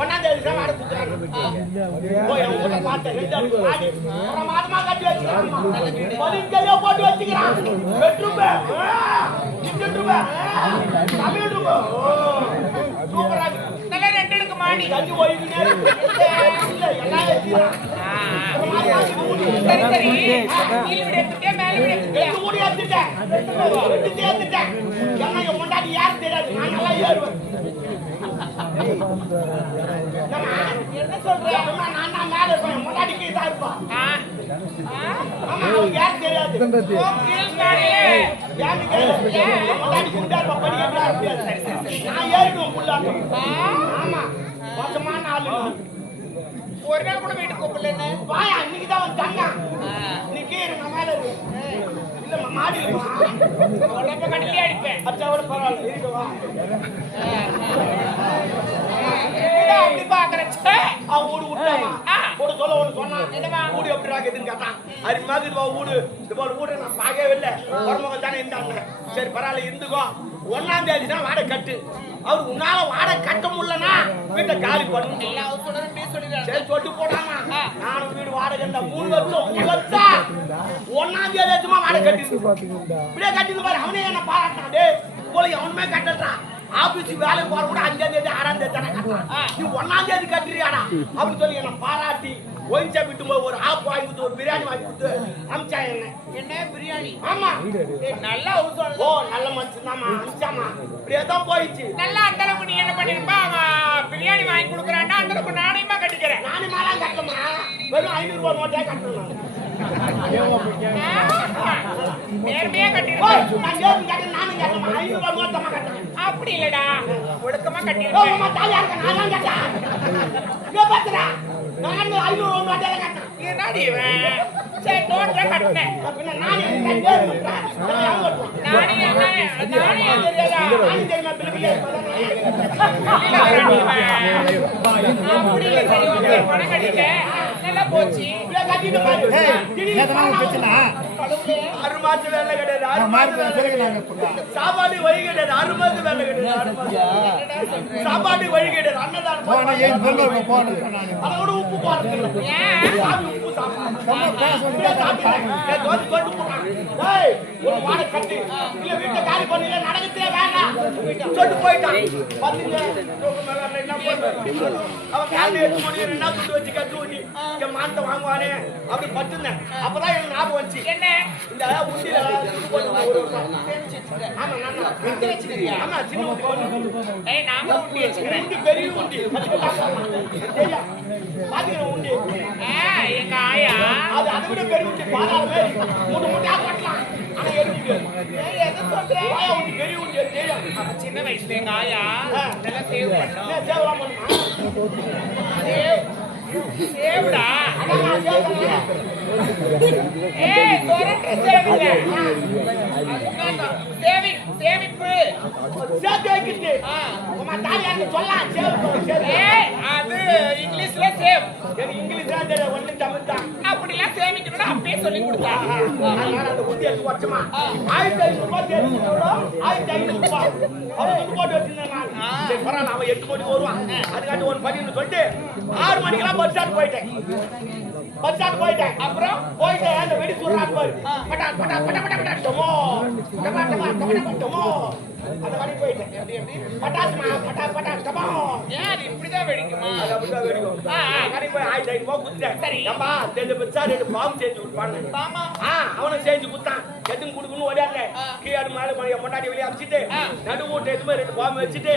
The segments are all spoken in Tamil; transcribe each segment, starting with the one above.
ஒன்னாம் தேதி தான் வாடகை மாதமா கட்டி வச்சுக்கிறான் போட்டு வச்சுக்கிறான் ரெண்டு மாடி கஞ்சி முன்னாடி யாரும் தெரியாது நான் நல்லா ஏறுவேன் என்ன சொல்றேன் நான் தான் மேல இருப்பேன் முன்னாடி கீழே இருப்பான் யாரும் தெரியாது நான் ஏறிடுவேன் ஆமா மோசமான ஆளு ஒரு நாள் கூட வீட்டுக்கு கூப்பிடல வாயா இன்னைக்குதான் வந்து தங்க நீ கீழே நான் மேல இருக்கேன் இல்ல மாடி கட்டிலே அடிப்பேன் அச்சாவோட பரவாயில்ல அப்படி பாக்குறேன் ஊடு விட்டாமா ஊடு சொல்ல ஒண்ணு சொன்னா ஊடு எப்படி ராக்குதுன்னு கேட்டான் அது மாதிரி ஊடு இது போல ஊடு நான் பார்க்கவே இல்லை மருமகள் தானே இருந்தாங்க சரி பரவாயில்ல இருந்துக்கோ 1ஆம் தேதி தான் வாடகை கட்டு அவரு உன்னால வாடகை கட்ட முடியலன்னா வீட்டை காலி பண்ணு சரி சொல்லிட்டு போடாமா நானும் வீடு வாடகை 3 வருஷம் 1ஆம் தேதி வாடகை கட்டி இப்படியே கட்டிட்டு பாரு அவனே என்ன பாராட்டான் டே போல அவனுமே கட்டுறான் ஆபீஸ் வேலை போற கூட 5ஆம் தேதி 6ஆம் தேதி தானே கட்டுறான் நீ 1ஆம் தேதி கட்டுறியாடா அப்படின்னு சொல்லி என்ன பாராட்டி ஒயின்சா விட்டு போய் ஒரு ஆப் வாங்கி கொடுத்து ஒரு பிரியாணி வாங்கி கொடுத்து அமிச்சா என்ன பிரியாணி ஆமா நல்லா ஓ நல்ல மனுஷன் தாமா அமிச்சாமா இப்படியே தான் போயிடுச்சு நல்லா அந்த அளவுக்கு நீ என்ன பண்ணிருப்பா பிரியாணி வாங்கி கொடுக்குறான்னா அந்த அளவுக்கு நானேமா கட்டிக்கிறேன் நானே மேலாம் கட்டமா வெறும் 500 ரூபாய் நோட்டே கட்டணும் நேர்மையா கட்டிருக்கேன் நானும் கட்டமா 500 ரூபாய் நோட்டமா கட்டணும் அப்படி இல்லடா ஒழுக்கமா கட்டிருக்கேன் நான் கட்டேன் பாத்துறா நான் 500 ரூபாய் நோட்டே கட்டணும் என்னடி இவன் சரி நோட்டே கட்டேன் அப்படினா நானே நல்லா போச்சு சாப்பாடு வழி கிடையாது 6 மாசம் வேலை கிடையாது சாப்பாடு வழி கிடையாது அன்னதானம் அதோட உப்பு போடுறது உப்பு கட்டி இல்ல வீட்டை காலி பண்ணல நடக்கத்தே வேண்டாம் சொல்லிட்டு போயிட்டான் அவன் காலி எடுத்து மணி என்ன துட்டு வச்சு கட்டு ஓட்டி என் மானத்தை வாங்குவானே அப்படி பட்டுனேன் அப்பதான் எனக்கு ஞாபகம் வந்துச்சு என்ன இந்த உண்டியில ஆமா ஆமா சின்ன உண்டி நாம உண்டி வச்சுக்கிறேன் பெரிய உண்டி பாத்தீங்க உண்டி எங்க ஆயா அது அதை விட பெரிய உண்டி பாதாளமே மூணு மூட்டையா கட்டலாம் ஆனா எடுத்து எது சொல்றேன் ஆயா உண்டி பெரிய உண்டி தெரியும் சின்ன வயசுல எங்க ஆயா நல்லா சேவ் பண்ணோம் சேவ் சேவ்டா ஏய் சொரட்ட சேவிங்க சேவிப்பு சேவிக்கிட்டு உமா தாலியாக்கு சொல்லலாம் சேவ் ஏய் அது இங்கிலீஷ்ல சேவ் இங்கிலீஷ்ல தெரியல ஒண்ணு தமிழ் தான் அப்படியே சேவிக்கணும்னா அப்படியே சொல்லி கொடுத்தா நான் அந்த புத்தி எடுத்து வச்சமா 1500 ரூபாய் தெரியுதோ 1500 ரூபாய் அவன் போட்டு வச்சிருந்தேன் நான் சரி பரவாயில்ல அவன் 8 கோடி வருவான் அதுக்காட்டி ஒன்னு பண்ணிட்டு சொல்லிட்டு 6 மணிக்கெல்லாம் பஸ் ஸ்டாண்ட் போயிட்டேன் அப்புறம் போயிட்டு அந்த வெடி சுடுறான் பாரு பட்டா பட்டா பட்டா பட்டா பட்டா டமோ டமா டமா டமா டமோ அந்த வடி போயிட்டேன் பட்டாசுமா பட்டா பட்டா டமோ ஏன் இப்படிதான் வெடிக்குமா அது அப்படிதான் வெடிக்கும் கறி போய் 1500 ரூபாய் குடுத்தேன் சரி அம்மா தெஞ்ச பச்சா ரெண்டு பாம்பு செஞ்சு கொடுப்பாங்க ஆமா அவனை செஞ்சு குடுத்தான் எதுவும் குடுக்கணும் ஓடியாங்க கீழே மேல மணிய முன்னாடி வெளிய அடிச்சிட்டு நடு ஓட்டு எதுமே ரெண்டு பாம்பு வச்சிட்டு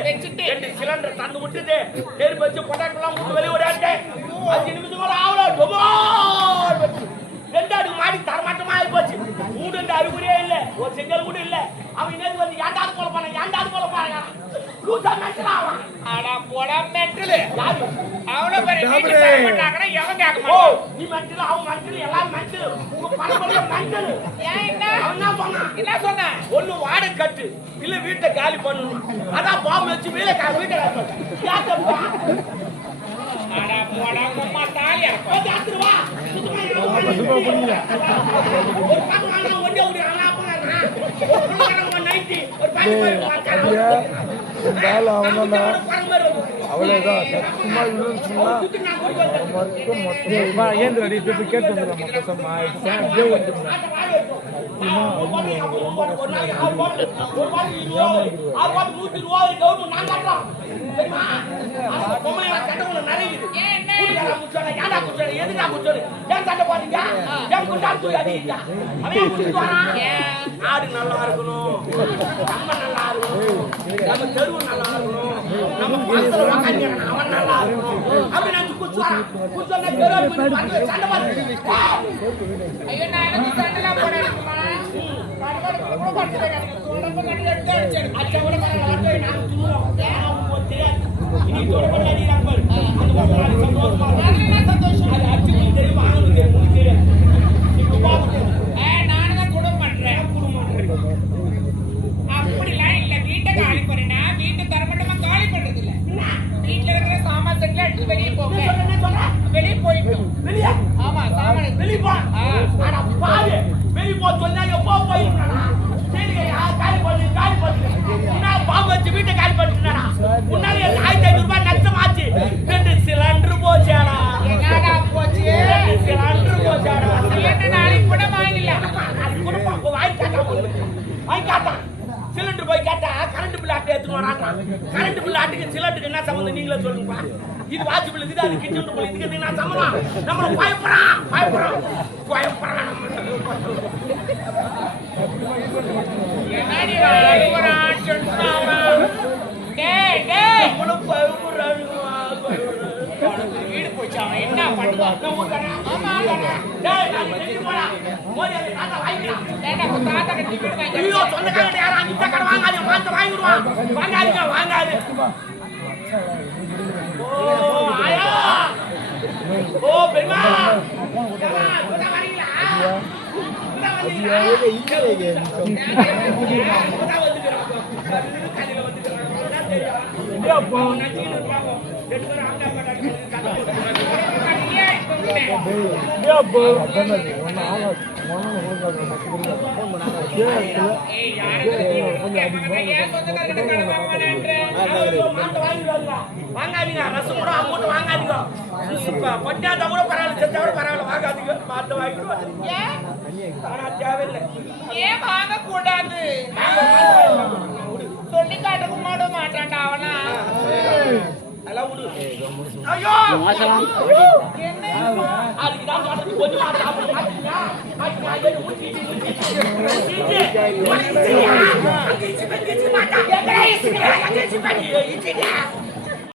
ரெண்டு சிலிண்டர் தந்து விட்டுட்டு நெருப்பு வச்சு பொட்டாட்டெல்லாம் விட்டு வெளிய ஓடியாங்க 5 நிமிஷம் ஆவல டமோ ரெண்டாடு மாடி தரமாட்டமா ஆயி போச்சு மூடு இந்த அறிகுறியே இல்ல ஒரு செங்கல் கூட இல்ல அவன் நேத்து வந்து ஏண்டாது போல பாருங்க லூசா மென்டலா அட போடா மென்டல் யாரு அவள பெரிய வீட்டு தரமாட்டாங்கனா எவன் கேட்க மாட்டான் நீ மென்டல் அவன் மென்டல் எல்லாம் மென்டல் உங்க பரம்பரை மென்டல் ஏன் என்ன அவனா என்ன சொன்ன? ஒண்ணு வாடகை கட்டு இல்ல வீட்டை காலி பண்ணணும். அதான் பாம்பு வச்சு வீட்டை காலி பண்ணு. அட போடா அம்மா தாலியா வந்து அடுத்து வா. ஒரு பாட்டு ஒண்ணே ஒரு அண்ணா போறானா. ஒரு நைட்டி ஒரு பாட்டு அவ்வளவுதான் சும்மா சும்மா ஏந்திரடி போய் கேட்டு வந்துடலாமா ஆடு நல்லா இருக்கணும், நம்ம நல்லா இருக்கணும், நம்ம தெருவு நல்லா இருக்கணும், நம்ம பக்கத்துல உட்கார்ந்திருக்கான் அவன் நல்லா இருக்கணும் அப்படி நினைச்சு குச்சுவான். குச்சோன்னா தெருவு வந்து சண்டை பார்த்து ஐயோ நான் எனக்கு சண்டை போடணுமா? கூட படுத்துறேன் உடம்பு கட்டி எடுத்து அச்சா கூட நாங்க துணுறோம். இனி தோட பண்ணி நம்பர் அந்த சந்தோஷமா அது அச்சு தெரியுமா அவனுக்கு தெரியும். இப்போ பாத்து நானும் தான் குடும்பம் பண்றேன். அப்படிலாம் இல்ல. வீட்டை காலி பண்ணா வீட்டு தரமட்டமா காலி பண்றது இல்ல. வீட்டுல இருக்கிற சாமான் செட்ல எடுத்து வெளியே போங்க. வெளியே போயிட்டோம். வெளியே ஆமா சாமான் வெளியே போ. ஆனா பாரு வெளியே போ சொன்னா எப்போ போயிடுறா. சரி காலி பண்ணு. நான் பாம்பு வச்சு வீட்டை காலி பண்ணிட்டேனா. முன்னாடி 1500 ரூபாய் நஷ்டமாச்சு. 2 சிலிண்டர் போச்சாடா. என்னடா போச்சு? சிலிண்டர் போச்சாடா. சிலிண்டர் நாளைக்கு கூட வாங்கிடலாம். வாங்கி காட்டான். சிலிண்டர் போய் கேட்டா கரண்ட் பில் ஆட்டு எடுத்துட்டு வராங்க. கரண்ட் பில் ஆட்டுக்கு சிலிண்டருக்கு என்ன சம்பந்தம் நீங்களே சொல்லுங்க. இது வாட்ச் பில் இருக்குது, அது கிச்சன் பில் இதுக்கு என்ன சம்பந்தம்? நம்மள பயப்படுறான் என்னடி வாங்குறான் சொன்னாமா? டேய் வீடு போச்சு. அவன் என்ன பண்ணுவான்? ஆமா டேய் நான் வெளிய போடா. போய் அந்த தாத்தா வாங்கிக்கலாம். ஏண்டா உன் தாத்தா கட்டி வீடு வாங்கி ஐயோ சொந்தக்காரங்க யாரா 5 கடை வாங்காதீங்க. வாங்கிடுவான். வாங்காதீங்க. ஓ ஆயா. ஓ பெருமா. சொன்னா வரீங்களா? வாங்காதீங்க. ரசம் கூட அமௌண்ட் வாங்காதீங்க. பட்டாட்டா கூட பரவாயில்ல, செத்தா கூட பரவாயில்ல, வாங்காதீங்க. பார்த்து வாங்கிடுவாங்க. ஆனா தேவையில்லை. ஏன் வாங்க கூடாது? சொல்லி காட்டுக்கு மாட மாட்டான்டா அவனா. அதெல்லாம் விடு. ஐயோ என்ன அதுக்கு தான் சொல்றது. கொஞ்சமா சாப்பிட்டு மாட்டீங்களா? மாட்டா